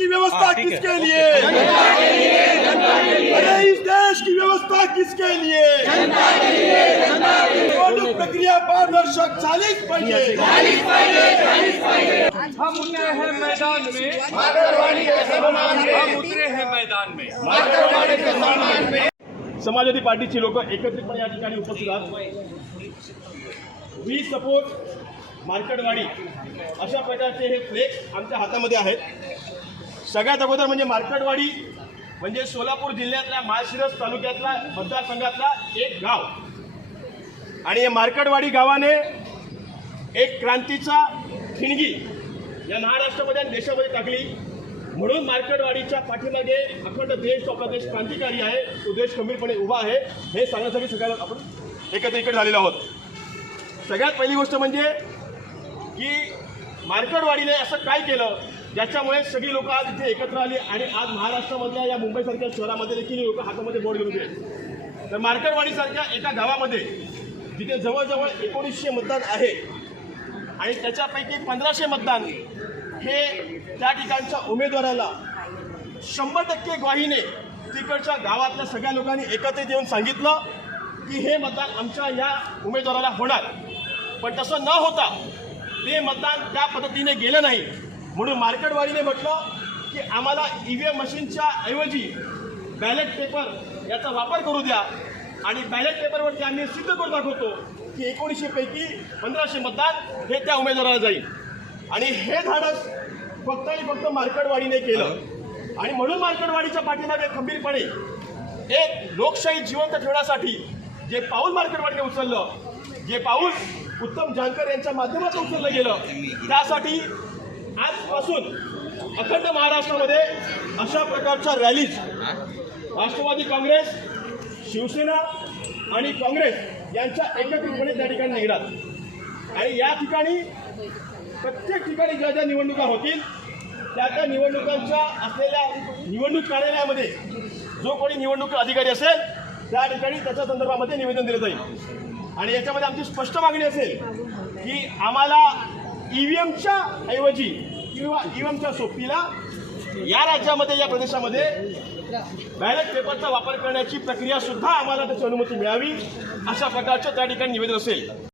की व्यवस्था किसके लिए? अरे इस देश की व्यवस्था किसके लिए? प्रक्रिया पारदर्शक झालीच पाहिजे हम उतरे हैं मैदान में। हम उतरे हैं मैदान में। समाजवादी पार्टीची लोक एकत्रितपणे या ठिकाणी उपस्थित आहात वी सपोर्ट मार्केटवाडी। अशा प्रकारचे हे फ्लेक्स आमच्या हातामध्ये आहेत. सगळ्यात अगोदर म्हणजे मार्केटवाडी म्हणजे सोलापूर जिल्ह्यातल्या माळशिरस तालुक्यातला मतदारसंघातला एक गाव. आणि या मार्केटवाडी गावाने एक क्रांतीचा ठिणगी या महाराष्ट्रामध्ये आणि देशामध्ये टाकली. म्हणून मार्केटवाडीच्या पाठीमागे अखंड देश तो आपला देश क्रांतिकारी आहे तो देश खंबीरपणे उभा आहे हे सांगण्यासाठी सगळ्याला आपण एकत्र इकडे झालेलो आहोत. सगळ्यात पहिली गोष्ट म्हणजे की मार्केटवाडीने असं काय केलं? ज्याच्यामुळे सगळी लोक आज इथे एकत्र आली आणि आज महाराष्ट्रामधल्या या मुंबईसारख्या शहरामध्ये देखील लोक हातामध्ये बोर्ड घेऊन गेले. तर मार्केटवाडीसारख्या एका गावामध्ये जिथे जवळजवळ एकोणीसशे मतदान आहे आणि त्याच्यापैकी पंधराशे मतदान हे त्या ठिकाणच्या उमेदवाराला शंभर टक्के ग्वाहीने तिकडच्या गावातल्या सगळ्या लोकांनी एकत्रित येऊन सांगितलं की हे मतदान आमच्या या उमेदवाराला होणार. पण तसं न होता ते मतदान त्या पद्धतीने गेलं नाही. म्हणून मार्केटवाडीने म्हटलं की आम्हाला ई व्ही एम मशीनच्या ऐवजी बॅलेट पेपर याचा वापर करू द्या. आणि बॅलेट पेपरवरती आम्ही सिद्ध करून दाखवतो की एकोणीसशे पैकी पंधराशे मतदान हे त्या उमेदवाराला जाईल. आणि हे धाडस फक्त आणि फक्त मार्केटवाडीने केलं. आणि म्हणून मार्केटवाडीच्या पाठीमागे खंबीरपणे एक लोकशाही जिवंत ठेवण्यासाठी जे पाऊल मार्केटवाडीने उचललं जे पाऊल उत्तम जानकर यांच्या माध्यमातून उचललं गेलं त्यासाठी आजपासून अखंड महाराष्ट्रामध्ये अशा प्रकारच्या रॅलीज राष्ट्रवादी काँग्रेस शिवसेना आणि काँग्रेस यांच्या एकत्रितपणे त्या ठिकाणी निघणार. आणि या ठिकाणी प्रत्येक ठिकाणी ज्या ज्या निवडणुका होतील त्या त्या निवडणुकांच्या असलेल्या निवडणूक कार्यालयामध्ये जो कोणी निवडणूक अधिकारी असेल त्या ठिकाणी त्याच्या संदर्भामध्ये निवेदन दिलं जाईल. आणि याच्यामध्ये आमची स्पष्ट मागणी असेल की आम्हाला ई एमच्या ऐवजी किंवा ई व्ही एमच्या सोबतीला या राज्यामध्ये या प्रदेशामध्ये बॅलेट पेपरचा वापर करण्याची प्रक्रिया सुद्धा आम्हाला त्याची अनुमती मिळावी अशा प्रकारचं त्या ठिकाणी निवेदन असेल.